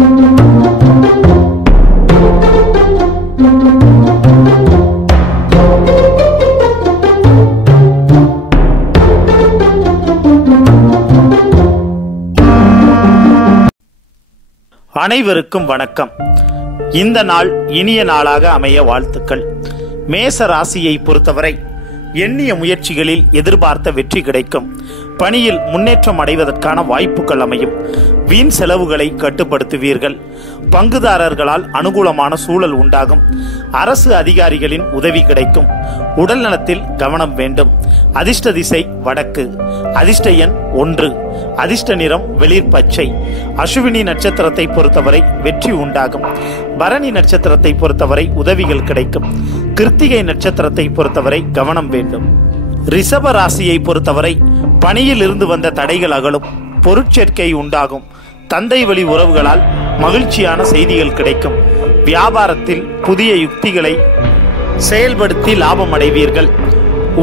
அனைவருக்கும் வணக்கம். இந்த நாள் இனிய நாளாக அமைய வாழ்த்துக்கள். மேச ராசியை பொறுத்தவரை எண்ணிய முயற்சிகளில் எதிர்பார்த்த வெற்றி கிடைக்கும். பணியில் முன்னேற்றம் அடைவதற்கான வாய்ப்புகள் அமையும். வீண் செலவுகளை கட்டுப்படுத்துவீர்கள். பங்குதாரர்களால் அனுகூலமான சூழல் உண்டாகும். அரசு அதிகாரிகளின் உதவி கிடைக்கும். உடல் நலத்தில் கவனம் வேண்டும். அதிர்ஷ்ட திசை வடக்கு. அதிர்ஷ்ட எண் 1. அதிர்ஷ்ட நிறம் வெளிர் பச்சை. அசுவினி நட்சத்திரத்தை பொறுத்தவரை வெற்றி உண்டாகும். பரணி நட்சத்திரத்தை பொறுத்தவரை உதவிகள் கிடைக்கும். கிருத்திகை நட்சத்திரத்தை பொறுத்தவரை கவனம் வேண்டும். ரிஷப ராசியை பொறுத்தவரை பணியில் இருந்து வந்த தடைகள் அகலும். பொருட்சேர்க்கை உண்டாகும். தந்தை வழி உறவுகளால் மகிழ்ச்சியான செய்திகள் கிடைக்கும். வியாபாரத்தில் புதிய யுக்திகளை செயல்படுத்தி லாபம் அடைவீர்கள்.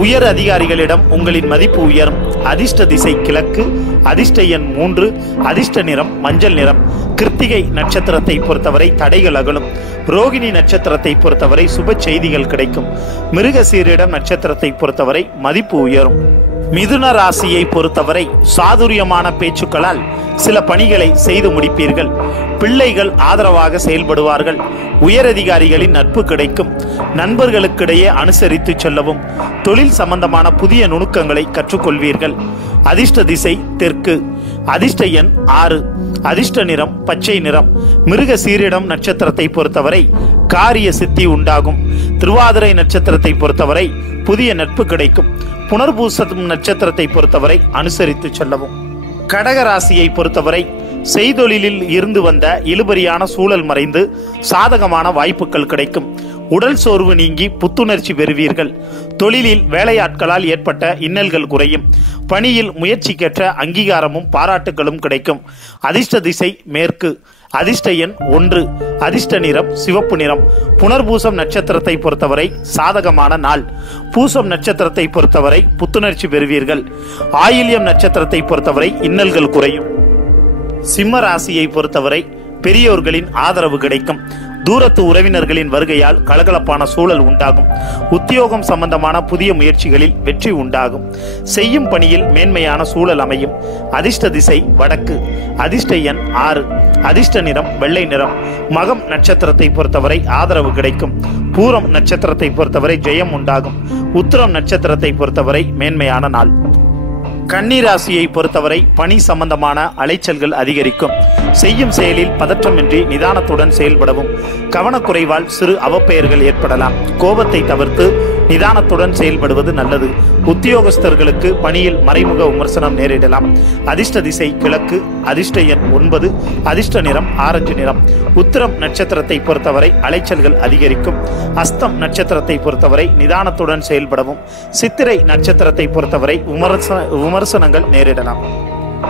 உயர் அதிகாரிகளிடம் உங்களின் மதிப்பு உயரும். அதிர்ஷ்ட திசை கிழக்கு. அதிர்ஷ்ட எண் 3. அதிர்ஷ்ட நிறம் மஞ்சள் நிறம். கிருத்திகை நட்சத்திரத்தை பொறுத்தவரை தடைகள் அகலும். ரோகிணி நட்சத்திரத்தை பொறுத்தவரை சுப செய்திகள் கிடைக்கும். மிருகசீரிடம் நட்சத்திரத்தை பொறுத்தவரை மதிப்பு உயரும். மிதுன ராசியை பொறுத்தவரை சாதுரியமான பேச்சுக்களால் சில பணிகளை செய்து முடிப்பீர்கள். பிள்ளைகள் ஆதரவாக செயல்படுவார்கள். உயரதிகாரிகளின் நட்பு கிடைக்கும். நண்பர்களுக்கிடையே அனுசரித்து செல்லவும். தொழில் சம்பந்தமான புதிய நுணுக்கங்களை கற்றுக்கொள்வீர்கள். அதிர்ஷ்ட திசை தெற்கு. அதிர்ஷ்ட எண் 6. அதிர்ஷ்ட நிறம் பச்சை நிறம். மிருக சீரிடம் நட்சத்திரத்தை பொறுத்தவரை காரிய சித்தி உண்டாகும். திருவாதிரை நட்சத்திரத்தை பொறுத்தவரை புதிய நட்பு கிடைக்கும். புனர்பூசம் நட்சத்திரத்தை பொறுத்தவரை அனுசரித்து செல்லவும். கடக ராசியை பொறுத்தவரை செய்தொழிலில் இருந்து வந்த இழுபறியான சூழல் மறைந்து சாதகமான வாய்ப்புகள் கிடைக்கும். உடல் சோர்வு நீங்கி புத்துணர்ச்சி பெறுவீர்கள். தொழிலில் வேலையாட்களால் ஏற்பட்ட இன்னல்கள் குறையும். பணியில் முயற்சிக்கேற்ற அங்கீகாரமும் பாராட்டுகளும் கிடைக்கும். அதிர்ஷ்ட திசை மேற்கு. அதிர்ஷ்ட எண் 1. அதிர்ஷ்ட நிறம் சிவப்பு நிறம். புனர்பூசம் நட்சத்திரத்தை பொறுத்தவரை சாதகமான நாள். பூசம் நட்சத்திரத்தை பொறுத்தவரை புத்துணர்ச்சி பெறுவீர்கள். ஆயில்யம் நட்சத்திரத்தை பொறுத்தவரை இன்னல்கள் குறையும். சிம்ம ராசியை பொறுத்தவரை பெரியோர்களின் ஆதரவு கிடைக்கும். தூரத்து உறவினர்களின் வருகையால் கலகலப்பான சூழல் உண்டாகும். உத்தியோகம் சம்பந்தமான புதிய முயற்சிகளில் வெற்றி உண்டாகும். செய்யும் பணியில் மேன்மையான சூழல் அமையும். அதிர்ஷ்ட திசை வடக்கு. அதிர்ஷ்ட எண் 6. அதிர்ஷ்ட நிறம் வெள்ளை நிறம். மகம் நட்சத்திரத்தை பொறுத்தவரை ஆதரவு கிடைக்கும். பூரம் நட்சத்திரத்தை பொறுத்தவரை ஜெயம் உண்டாகும். உத்திரம் நட்சத்திரத்தை பொறுத்தவரை மேன்மையான நாள். கன்னி ராசியை பொறுத்தவரை பணி சம்பந்தமான அலைச்சல்கள் அதிகரிக்கும். செய்யும் செயலில் பதற்றமின்றி நிதானத்துடன் செயல்படவும். கவனக்குறைவால் சிறு அவப்பெயர்கள் ஏற்படலாம். கோபத்தை தவிர்த்து நிதானத்துடன் செயல்படுவது நல்லது. உத்தியோகஸ்தர்களுக்கு பணியில் மறைமுக விமர்சனம் நேரிடலாம். அதிர்ஷ்ட திசை கிழக்கு. அதிர்ஷ்ட எண் 9. அதிர்ஷ்ட நிறம் ஆரஞ்சு நிறம். உத்திரம் நட்சத்திரத்தை பொறுத்தவரை அலைச்சல்கள் அதிகரிக்கும். அஸ்தம் நட்சத்திரத்தை பொறுத்தவரை நிதானத்துடன் செயல்படவும். சித்திரை நட்சத்திரத்தை பொறுத்தவரை விமர்சனங்கள் நேரிடலாம்.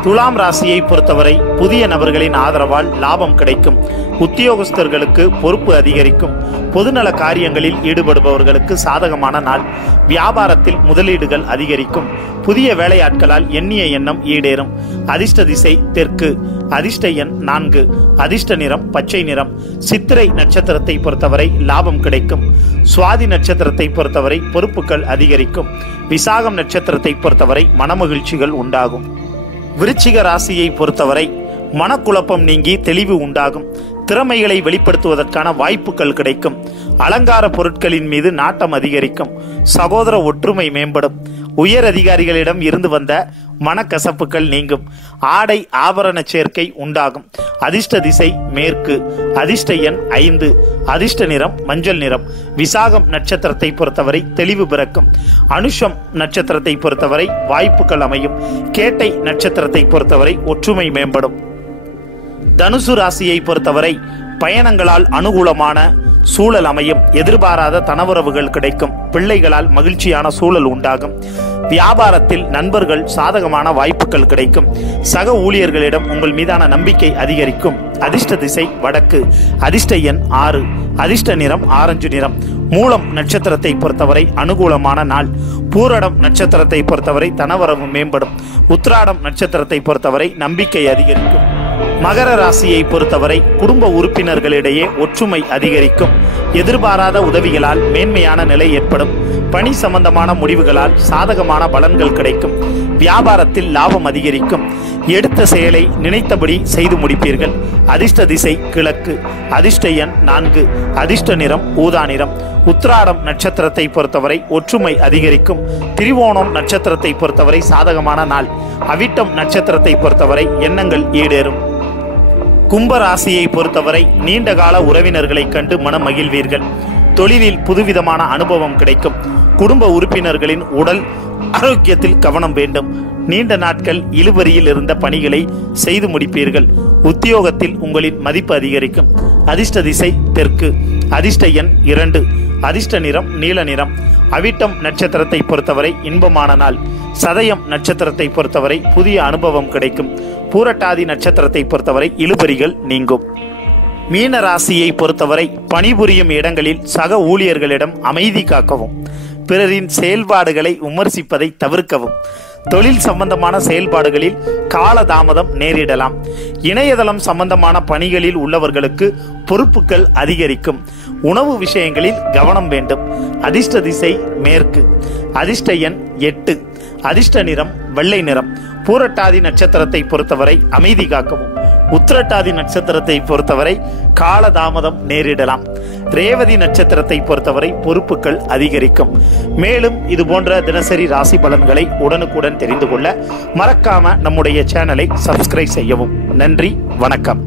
துலாம் ராசியை பொறுத்தவரை புதிய நபர்களின் ஆதரவால் லாபம் கிடைக்கும். உத்தியோகஸ்தர்களுக்கு பொறுப்பு அதிகரிக்கும். பொதுநல காரியங்களில் ஈடுபடுபவர்களுக்கு சாதகமான நாள். வியாபாரத்தில் முதலீடுகள் அதிகரிக்கும். புதிய வேலையாட்களால் எண்ணிய எண்ணம் ஈடேறும். அதிர்ஷ்ட திசை தெற்கு. அதிர்ஷ்ட எண் 4. அதிர்ஷ்ட நிறம் பச்சை நிறம். சித்திரை நட்சத்திரத்தை பொறுத்தவரை லாபம் கிடைக்கும். சுவாதி நட்சத்திரத்தை பொறுத்தவரை பொறுப்புகள் அதிகரிக்கும். விசாகம் நட்சத்திரத்தை பொறுத்தவரை மனமகிழ்ச்சிகள் உண்டாகும். விருச்சிக ராசியை பொறுத்தவரை மனக்குழப்பம் நீங்கி தெளிவு உண்டாகும். திறமைகளை வெளிப்படுத்துவதற்கான வாய்ப்புகள் கிடைக்கும். அலங்கார பொருட்களின் மீது நாட்டம் அதிகரிக்கும். சகோதர ஒற்றுமை மேம்படும். உயர் அதிகாரிகளிடம் இருந்து வந்த மனக்கசப்புகள் நீங்கும். ஆடை ஆபரண சேர்க்கை உண்டாகும். அதிர்ஷ்ட திசை மேற்கு. அதிர்ஷ்ட எண் 5. அதிர்ஷ்ட நிறம் மஞ்சள் நிறம். விசாகம் நட்சத்திரத்தை பொறுத்தவரை தெளிவு பிறக்கும். அனுஷம் நட்சத்திரத்தை பொறுத்தவரை வாய்ப்புகள் அமையும். கேட்டை நட்சத்திரத்தை பொறுத்தவரை ஒற்றுமை மேம்படும். தனுசு ராசியை பொறுத்தவரை பயணங்களால் அனுகூலமான சூழல் அமையும். எதிர்பாராத தனவுறவுகள் கிடைக்கும். பிள்ளைகளால் மகிழ்ச்சியான சூழல் உண்டாகும். வியாபாரத்தில் நண்பர்கள் சாதகமான வாய்ப்புகள் கிடைக்கும். சக ஊழியர்களிடம் உங்கள் மீதான நம்பிக்கை அதிகரிக்கும். அதிர்ஷ்ட திசை வடக்கு. அதிர்ஷ்ட எண் 6. அதிர்ஷ்ட நிறம் ஆரஞ்சு நிறம். மூலம் நட்சத்திரத்தை பொறுத்தவரை அனுகூலமான நாள். பூரடம் நட்சத்திரத்தை பொறுத்தவரை தனவரவு மேம்படும். உத்திராடம் நட்சத்திரத்தை பொறுத்தவரை நம்பிக்கை அதிகரிக்கும். மகர ராசியை பொறுத்தவரை குடும்ப உறுப்பினர்களிடையே ஒற்றுமை அதிகரிக்கும். எதிர்பாராத உதவிகளால் மேன்மையான நிலை ஏற்படும். பணி சம்பந்தமான முடிவுகளால் சாதகமான பலன்கள் கிடைக்கும். வியாபாரத்தில் லாபம் அதிகரிக்கும். எடுத்த செயலை நினைத்தபடி செய்து முடிப்பீர்கள். அதிர்ஷ்ட திசை கிழக்கு. அதிர்ஷ்ட எண் 4. அதிர்ஷ்ட நிறம் ஊதா நிறம். உத்திராடம் நட்சத்திரத்தை பொறுத்தவரை ஒற்றுமை அதிகரிக்கும். திருவோணம் நட்சத்திரத்தை பொறுத்தவரை சாதகமான நாள். அவிட்டம் நட்சத்திரத்தை பொறுத்தவரை எண்ணங்கள் ஈடேறும். கும்ப ராசியை பொறுத்தவரை நீண்டகால உறவினர்களை கண்டு மனம் மகிழ்வீர்கள். தொழிலில் புதுவிதமான அனுபவம் கிடைக்கும். குடும்ப உறுப்பினர்களின் உடல் ஆரோக்கியத்தில் கவனம் வேண்டும். நீண்ட நாட்கள் இழுபறியில் இருந்த பணிகளை செய்து முடிப்பீர்கள். உத்தியோகத்தில் உங்களின் மதிப்பு அதிகரிக்கும். அதிர்ஷ்ட திசை தெற்கு. அதிர்ஷ்ட எண் 2. அதிர்ஷ்ட நிறம் நீல நிறம். அவிட்டம் நட்சத்திரத்தை பொறுத்தவரை இன்பமான நாள். சதயம் நட்சத்திரத்தை பொறுத்தவரை புதிய அனுபவம் கிடைக்கும். பூரட்டாதி நட்சத்திரத்தை பொறுத்தவரை இழுபறிகள் நீங்கும். மீன ராசியை பொறுத்தவரை பணிபுரியும் இடங்களில் சக ஊழியர்களிடம் அமைதி காக்கவும். பிறரின் செயல்பாடுகளை விமர்சிப்பதை தவிர்க்கவும். தொழில் சம்பந்தமான செயல்பாடுகளில் காலதாமதம் நேரிடலாம். இணையதளம் சம்பந்தமான பணிகளில் உள்ளவர்களுக்கு பொறுப்புகள் அதிகரிக்கும். உணவு விஷயங்களில் கவனம் வேண்டும். அதிர்ஷ்ட திசை மேற்கு. அதிர்ஷ்ட எண் 8. அதிர்ஷ்ட நிறம் வெள்ளை நிறம். பூரட்டாதி நட்சத்திரத்தை பொறுத்தவரை அமைதி காக்கவும். உத்திரட்டாதி நட்சத்திரத்தை பொறுத்தவரை காலதாமதம் நேரிடலாம். ரேவதி நட்சத்திரத்தை பொறுத்தவரை பொறுப்புகள் அதிகரிக்கும். மேலும் இது போன்ற தினசரி ராசி பலன்களை உடனுக்குடன் தெரிந்து கொள்ள மறக்காம நம்முடைய சேனலை சப்ஸ்கிரைப் செய்யவும். நன்றி, வணக்கம்.